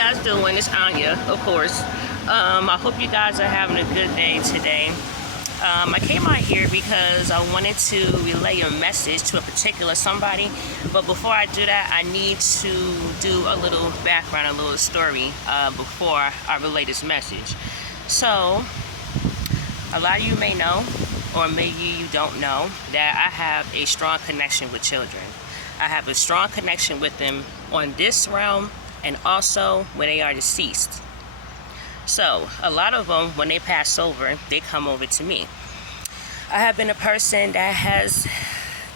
guys doing? It's Anya, of course. I hope you guys are having a good day today. I came out here because I wanted to relay a message to a particular somebody, but before I do that, I need to do a little background, a little story before I relay this message. So, a lot of you may know, or maybe you don't know, that I have a strong connection with children. I have a strong connection with them on this realm and also when they are deceased. So a lot of them, when they pass over, they come over to me. I have been a person that has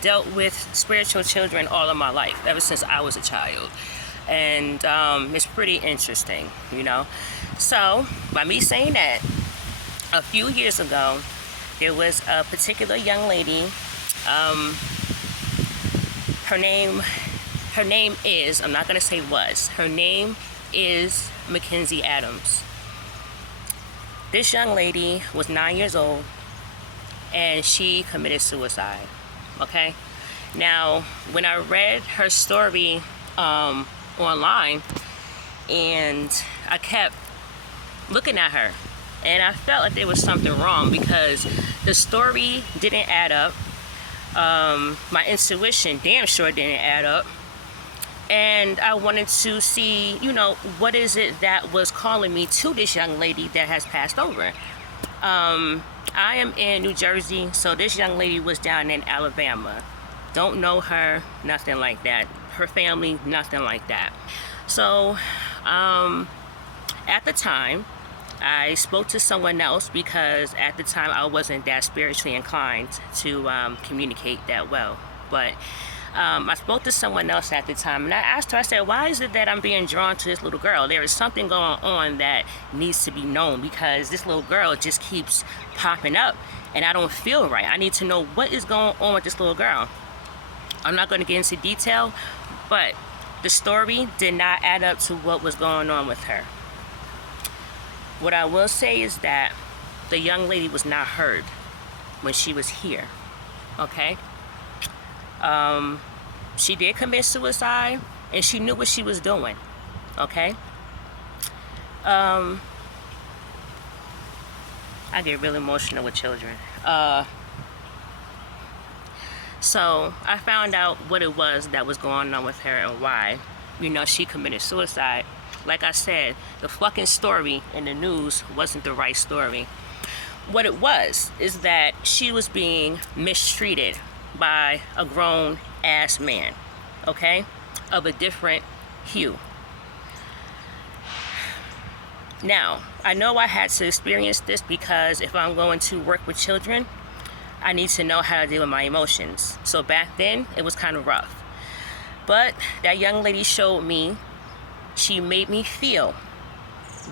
dealt with spiritual children all of my life, ever since I was a child. And it's pretty interesting, you know. So by me saying that, a few years ago, there was a particular young lady. Her name is, I'm not going to say was, her name is McKenzie Adams. This young lady was 9 years old and she committed suicide, okay? Now, when I read her story online, and I kept looking at her, and I felt like there was something wrong because the story didn't add up. My intuition damn sure didn't add up. And I wanted to see, you know, what is it that was calling me to this young lady that has passed over. I am in New Jersey, so this young lady was down in Alabama. Don't know her, nothing like that. Her family, nothing like that. So, at the time, I spoke to someone else because at the time I wasn't that spiritually inclined to communicate that well. But I spoke to someone else at the time, and I asked her, I said, why is it that I'm being drawn to this little girl? There is something going on that needs to be known because this little girl just keeps popping up and I don't feel right. I need to know what is going on with this little girl. I'm not going to get into detail, but the story did not add up to what was going on with her. What I will say is that the young lady was not heard when she was here, okay? She did commit suicide, and she knew what she was doing, okay? I get really emotional with children. So I found out what it was that was going on with her and why, you know, she committed suicide. Like I said, the fucking story in the news wasn't the right story. What it was is that she was being mistreated by a grown-ass man, okay, of a different hue. Now, I know I had to experience this because if I'm going to work with children, I need to know how to deal with my emotions. So back then, it was kind of rough. But that young lady showed me, she made me feel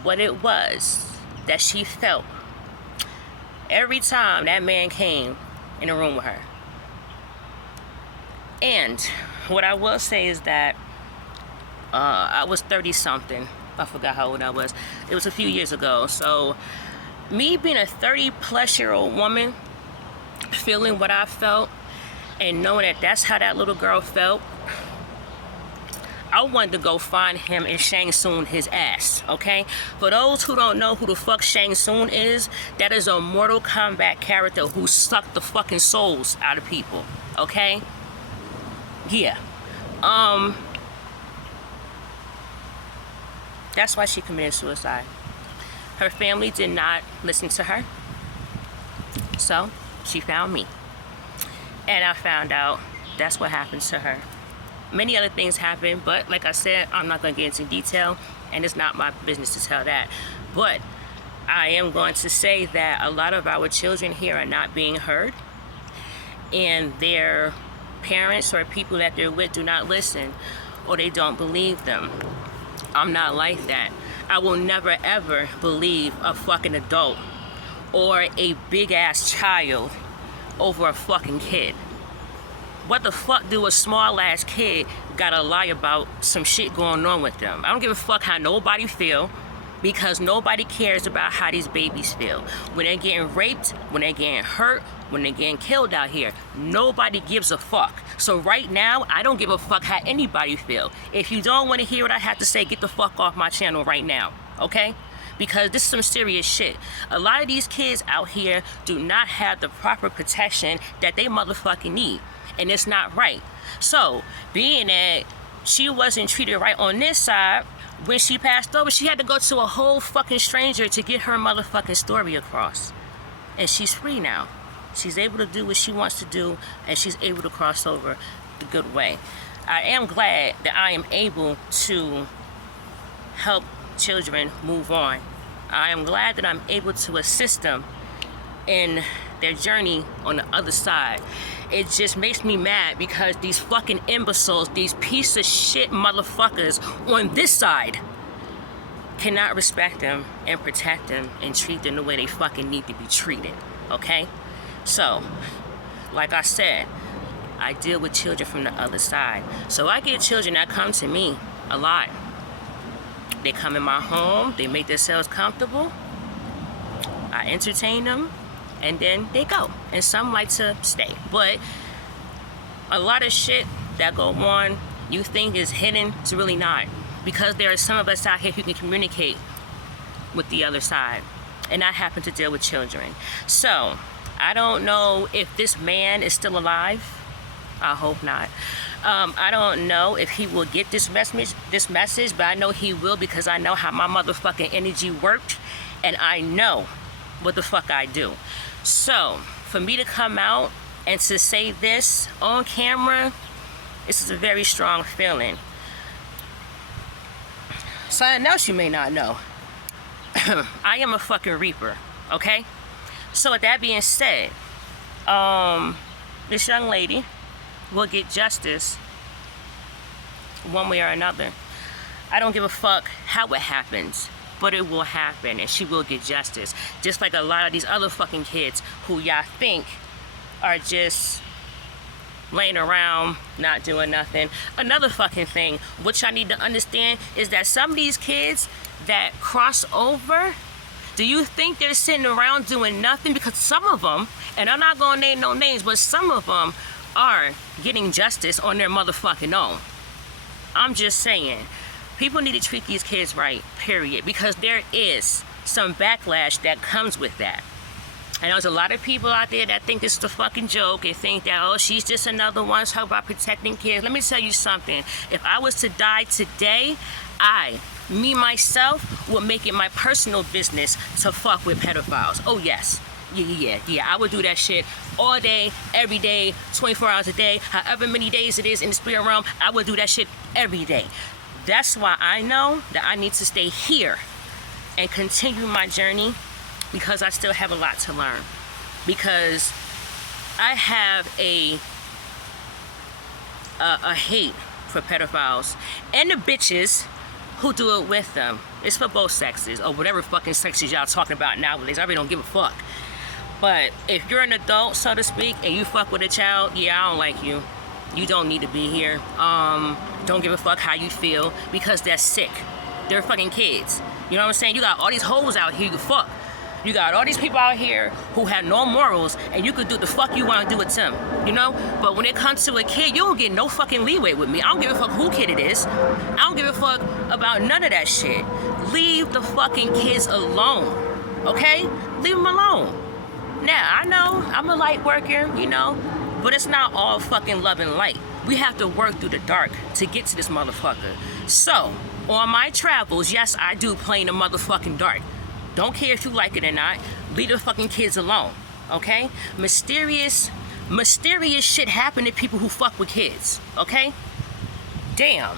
what it was that she felt every time that man came in the room with her. And what I will say is that I was 30-something. I forgot how old I was. It was a few years ago. So me being a 30-plus-year-old woman, feeling what I felt, and knowing that that's how that little girl felt, I wanted to go find him and Shang Tsung his ass, okay? For those who don't know who the fuck Shang Tsung is, that is a Mortal Kombat character who sucked the fucking souls out of people, okay? Yeah. That's why she committed suicide. Her family did not listen to her, so she found me. And I found out that's what happened to her. Many other things happened, but like I said, I'm not going to get into detail, and it's not my business to tell that. But I am going to say that a lot of our children here are not being heard, and their parents or people that they're with do not listen, or they don't believe them. I'm not like that. I will never ever believe a fucking adult or a big ass child over a fucking kid. What the fuck do a small ass kid gotta lie about some shit going on with them? I don't give a fuck how nobody feel. because nobody cares about how these babies feel. When they're getting raped, when they're getting hurt, when they're getting killed out here, nobody gives a fuck. So right now, I don't give a fuck how anybody feel. If you don't want to hear what I have to say, get the fuck off my channel right now, okay? Because this is some serious shit. A lot of these kids out here do not have the proper protection that they motherfucking need. And it's not right. So, being that she wasn't treated right on this side, when she passed over, she had to go to a whole fucking stranger to get her motherfucking story across. And she's free now. She's able to do what she wants to do, and she's able to cross over the good way. I am glad that I am able to help children move on. I am glad that I'm able to assist them in their journey on the other side. It just makes me mad because these fucking imbeciles, these piece of shit motherfuckers on this side cannot respect them and protect them and treat them the way they fucking need to be treated, okay? So, like I said, I deal with children from the other side. So I get children that come to me a lot. They come in my home, they make themselves comfortable, I entertain them, and then they go. And some like to stay. But a lot of shit that go on, you think is hidden, it's really not. Because there are some of us out here who can communicate with the other side. And I happen to deal with children. So, I don't know if this man is still alive. I hope not. I don't know if he will get this message, but I know he will because I know how my motherfucking energy worked, and I know what the fuck I do. So, for me to come out and to say this on camera, this is a very strong feeling. Something else you may not know. I am a fucking reaper, okay? So with that being said, this young lady will get justice one way or another. I don't give a fuck how it happens, but it will happen and she will get justice. Just like a lot of these other fucking kids who y'all think are just laying around, not doing nothing. Another fucking thing, which I need to understand, is that some of these kids that cross over, do you think they're sitting around doing nothing? Because some of them, and I'm not gonna name no names, but some of them are getting justice on their motherfucking own. I'm just saying, people need to treat these kids right, period, because there is some backlash that comes with that. And there's a lot of people out there that think this is a fucking joke and think that, oh, she's just another one, talk about protecting kids. Let me tell you something. If I was to die today, me myself, would make it my personal business to fuck with pedophiles. Oh, yes. Yeah, I would do that shit all day, every day, 24 hours a day, however many days it is in the spirit realm, I would do that shit every day. That's why I know that I need to stay here and continue my journey, because I still have a lot to learn. Because I have a hate for pedophiles and the bitches who do it with them. It's for both sexes, or whatever fucking sexes y'all talking about nowadays. I really don't give a fuck. But if you're an adult, so to speak, and you fuck with a child, yeah, I don't like you. You don't need to be here. Don't give a fuck how you feel, because they're sick. They're fucking kids. You know what I'm saying? You got all these hoes out here you fuck. You got all these people out here who have no morals, and you could do the fuck you want to do with them, you know? But when it comes to a kid, you don't get no fucking leeway with me. I don't give a fuck who kid it is. I don't give a fuck about none of that shit. Leave the fucking kids alone, okay? Leave them alone. Now, I know I'm a light worker, you know, but it's not all fucking love and light. We have to work through the dark to get to this motherfucker. So, on my travels, yes, I do play in the motherfucking dark. Don't care if you like it or not. Leave the fucking kids alone, okay? Mysterious shit happen to people who fuck with kids, okay? Damn.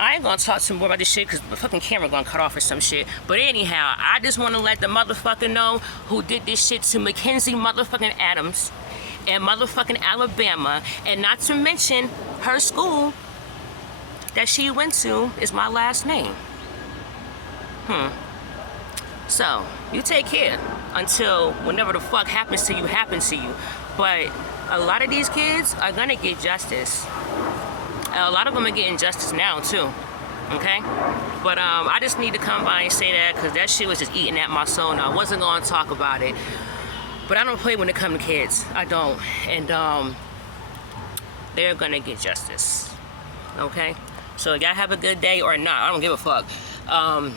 I ain't gonna talk too more about this shit because the fucking camera gonna cut off or some shit. But anyhow, I just wanna let the motherfucker know who did this shit to McKenzie motherfucking Adams and motherfucking Alabama, and not to mention her school that she went to is my last name. So, you take care until whenever the fuck happens to you. But a lot of these kids are gonna get justice. A lot of them are getting justice now, too. Okay? But I just need to come by and say that because that shit was just eating at my soul. Now, I wasn't going to talk about it. But I don't play when it comes to kids. I don't. And they're going to get justice. Okay? So y'all have a good day or not. I don't give a fuck.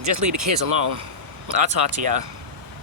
Just leave the kids alone. I'll talk to y'all.